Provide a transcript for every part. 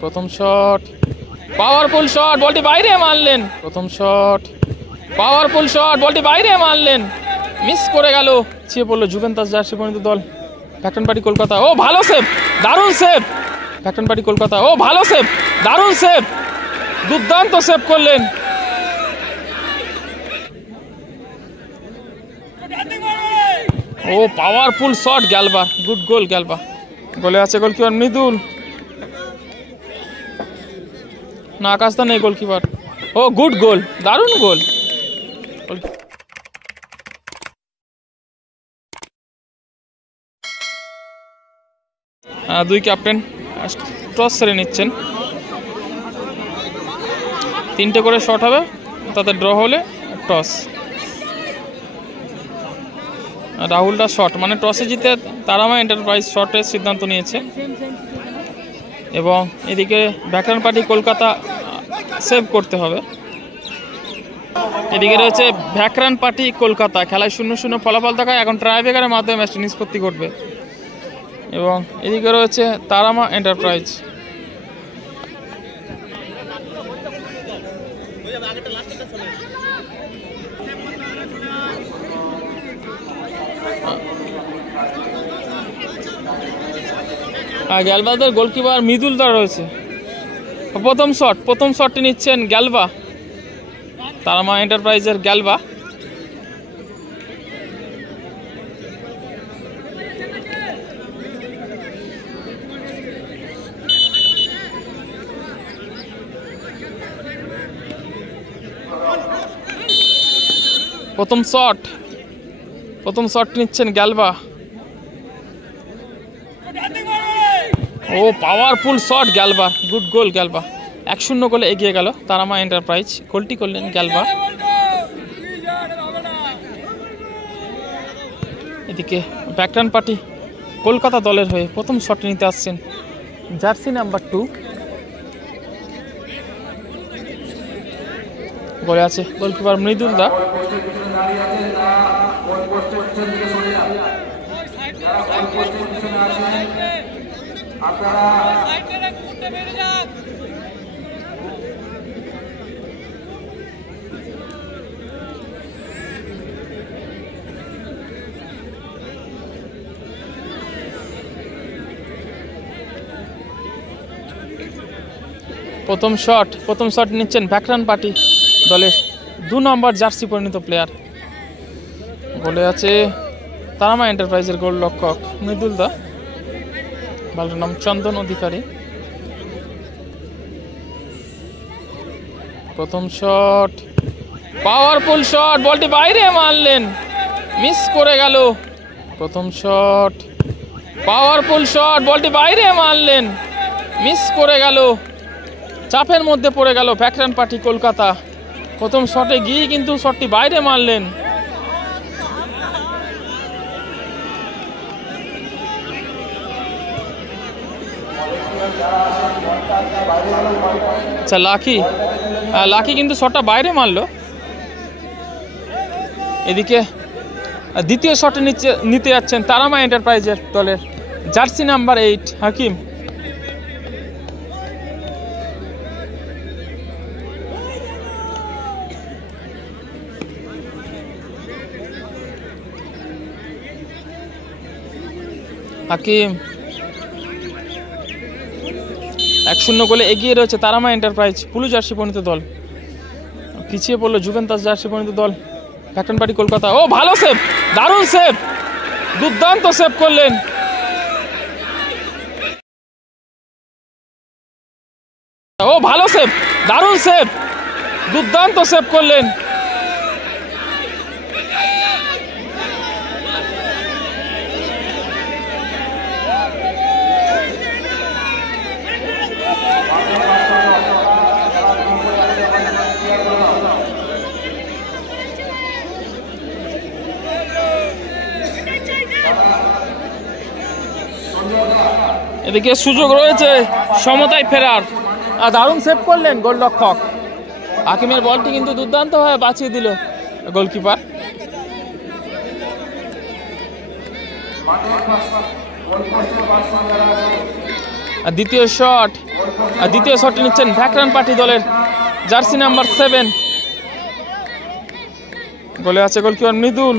প্রথম shot, powerful shot, বলটি বাইরে মারলেন। প্রথম শট, পাওয়ারফুল শট, বলটি বাইরে মারলেন, মিস করে গেল। ছিয়ে পড়লো জুভেন্টাস জার্সি পরিণত দল ফ্যাক্টন পার্টি কলকাতা। ও ভালো সেভ, দারুণ সেভ ফ্যাক্টন পার্টি কলকাতা। ও ভালো সেভ, দারুণ সেভ, দুর্দান্ত সেভ করলেন। ও পাওয়ারফুল শট গ্যালবার, গুড গোল গ্যালবা। গোলে আছে গোলকিপার মৃদুল, না আকাশদা নেই গোলকিপার। ও গুড গোল, দারুণ গোল। দুই ক্যাপ্টেন টস সেরে নিচ্ছেন। 3টে করে শট হবে, তাদের ড্র হলে টস। রাহুলটা শট, মানে টসে জিতে তারামা এন্টারপ্রাইজ শটের সিদ্ধান্ত নিয়েছে। এবং এদিকে ফ্যাক্টন পার্টি কলকাতা সেভ করতে হবে। এদিকে রয়েছে ফ্যাক্টন পার্টি কলকাতা, খেলায় 0-0 ফলাফল দেখায়। এখন ট্রাইব্রেকারের মাধ্যমে ম্যাচটি নিষ্পত্তি ঘটবে। এবং এদিকে রয়েছে তারামা এন্টারপ্রাইজ। গ্যালবাদের গোলকিপার মৃদুল দা রয়েছে। প্রথম শটটি নিচ্ছেন গ্যালবা, তারামা এন্টারপ্রাইজের গ্যালবা। প্রথম শট নিচ্ছেন গ্যালবা। ও পাওয়ারফুল শট গ্যালবা, গুড গোল গ্যালবা। 1-0 গোলে এগিয়ে গেল তারামা এন্টারপ্রাইজ। গোলটি করলেন গ্যালবা। এদিকে ফ্যাক্টন পার্টি কলকাতা দলের হয়ে প্রথম শট নিতে আসছেন জার্সি নাম্বার 2। গোলে আছে গোলকিপার মৃদুল দা। প্রথম শট নিচ্ছেন ফ্যাক্টন পার্টি দলের 2 নম্বর জার্সি পরিণত প্লেয়ার। গোলে আছে তারামা এন্টারপ্রাইজের গোলরক্ষক মৃদুল দা, ভালো নাম চন্দন অধিকারী। প্রথম শট, পাওয়ারফুল শট, বলটি বাইরে মারলেন, মিস করে গেল। প্রথম শট, পাওয়ারফুল শট, বলটি বাইরে মারলেন, মিস করে গেল। চাপের মধ্যে পড়ে গেল ফ্যাক্টন পার্টি কলকাতা। প্রথম শটে গিয়ে কিন্তু শটটি বাইরে মারলেন। আচ্ছা লাকি কিন্তু শটটা বাইরে মারলো। এদিকে দ্বিতীয় শটে নিতে যাচ্ছেন তারামা এন্টারপ্রাইজের দলের জার্সি নাম্বার 8 হাকিম। হাকিম 1-0 গোলে এগিয়ে রয়েছে তারামা এন্টারপ্রাইজ ব্লু জার্সি পরিণত দল। পিছিয়ে পড়লো জুভেন্টাস জার্সি পরিণত দল ফ্যাক্টন পার্টি কলকাতা। ও ভালো সেভ, দারুণ সেভ, দুর্দান্ত সেভ করলেন। ও ভালো সেভ, দারুণ সেভ, দুর্দান্ত সেভ করলেন। এদিকে সুযোগ রয়েছে সমতায় ফেরার, দারুণ সেভ করলেন গোলরক্ষক। হাকিমের বলটি কিন্তু দুর্দান্তভাবে বাঁচিয়ে দিল গোলকিপার। দ্বিতীয় শট আর দ্বিতীয় শটটি নিচ্ছেন ভ্যাকরান পার্টি দলের জার্সি নাম্বার 7। গোলে আছে গোলকিপার মৃদুল,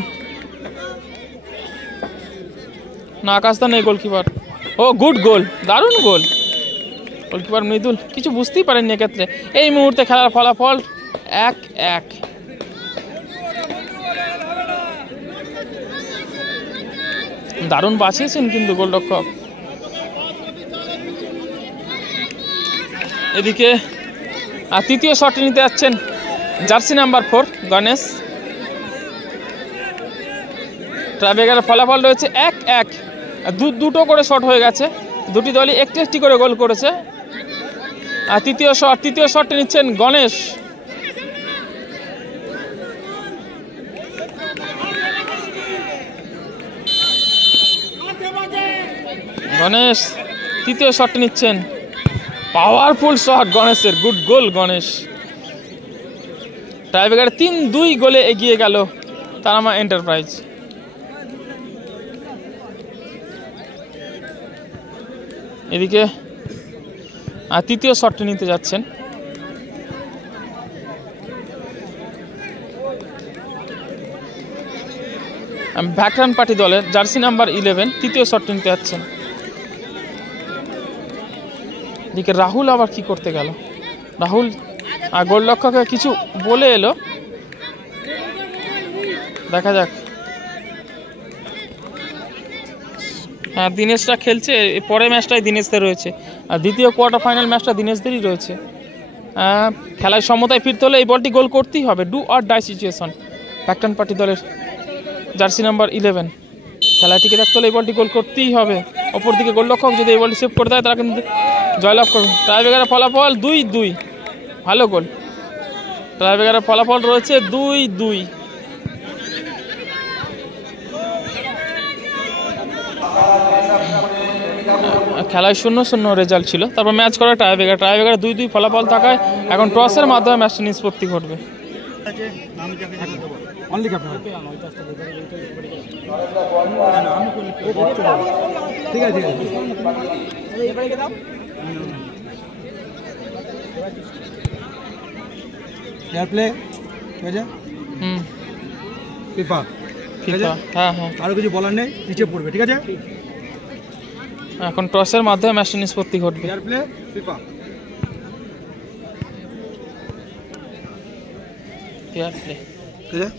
না আকাশদা নেই গোলকিপার। ও গুড গোল, দারুণ গোল। গোলকিপার মৃদুল কিছু বুঝতেই পারেননি এক্ষেত্রে। এই মুহূর্তে খেলার ফলাফল 1-1। দারুণ বাঁচিয়েছেন কিন্তু গোলরক্ষক। এদিকে আর তৃতীয় শটটি নিতে যাচ্ছেন জার্সি নাম্বার 4 গণেশ। ট্রাইব্রেকারের ফলাফল রয়েছে 1-1। দুটো করে শট হয়ে গেছে, দুটি দলই একটি একটি করে গোল করেছে। আর তৃতীয় শটটি নিচ্ছেন গণেশ। গণেশ তৃতীয় শটটি নিচ্ছেন, পাওয়ারফুল শট গণেশের, গুড গোল গণেশ। টাইব্রেকারে 3-2 গোলে এগিয়ে গেল তারামা এন্টারপ্রাইজ। এদিকে আর তৃতীয় শটটি নিতে যাচ্ছেন ভ্যাকরান পার্টি দলের জার্সি নাম্বার 11। তৃতীয় শটটি নিতে যাচ্ছেন। এদিকে রাহুল আবার কি করতে গেল, রাহুল গোলরক্ষককে কিছু বলে এলো, দেখা যাক। হ্যাঁ, দিনেশরা খেলছে, পরের ম্যাচটাই দিনেশদের রয়েছে, আর দ্বিতীয় কোয়ার্টার ফাইনাল ম্যাচটা দিনেশদেরই রয়েছে। খেলায় সমতায় ফিরতে হলে এই বলটি গোল করতেই হবে, ডু অর ডাই সিচুয়েশন। ভ্যাকরান পার্টি দলের জার্সি নাম্বার 11 খেলায় টিকে থাকতে হলে এই বলটি গোল করতেই হবে। অপরদিকে গোলরক্ষক যদি এই বলটি সেভ করে দেয় তারা কিন্তু জয়লাভ করবে। টাইব্রেকারের ফলাফল 2-2, ভালো গোল। টাইব্রেকারের ফলাফল রয়েছে 2-2। খেলায় 0-0 রেজাল্ট ছিল, তারপর ম্যাচ করা টাইব্রেকার 2-2 ফলাফল থাকায় এখন টসের মাধ্যমে ম্যাচটি নিষ্পত্তি ঘটবে। ঠিক আছে ফেয়ার প্লে, ঠিক আছে। ফিফা, হ্যাঁ হ্যাঁ, আরো কিছু বলার নেই, নিচে পড়বে, ঠিক আছে। এখন টসের মাধ্যমে ম্যাচটি নিষ্পত্তি ঘটবে। Fair play, FIFA, fair play, ঠিক আছে।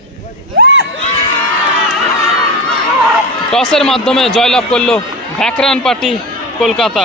টসের মাধ্যমে জয়লাভ করলো ভ্যাকরান পার্টি কলকাতা।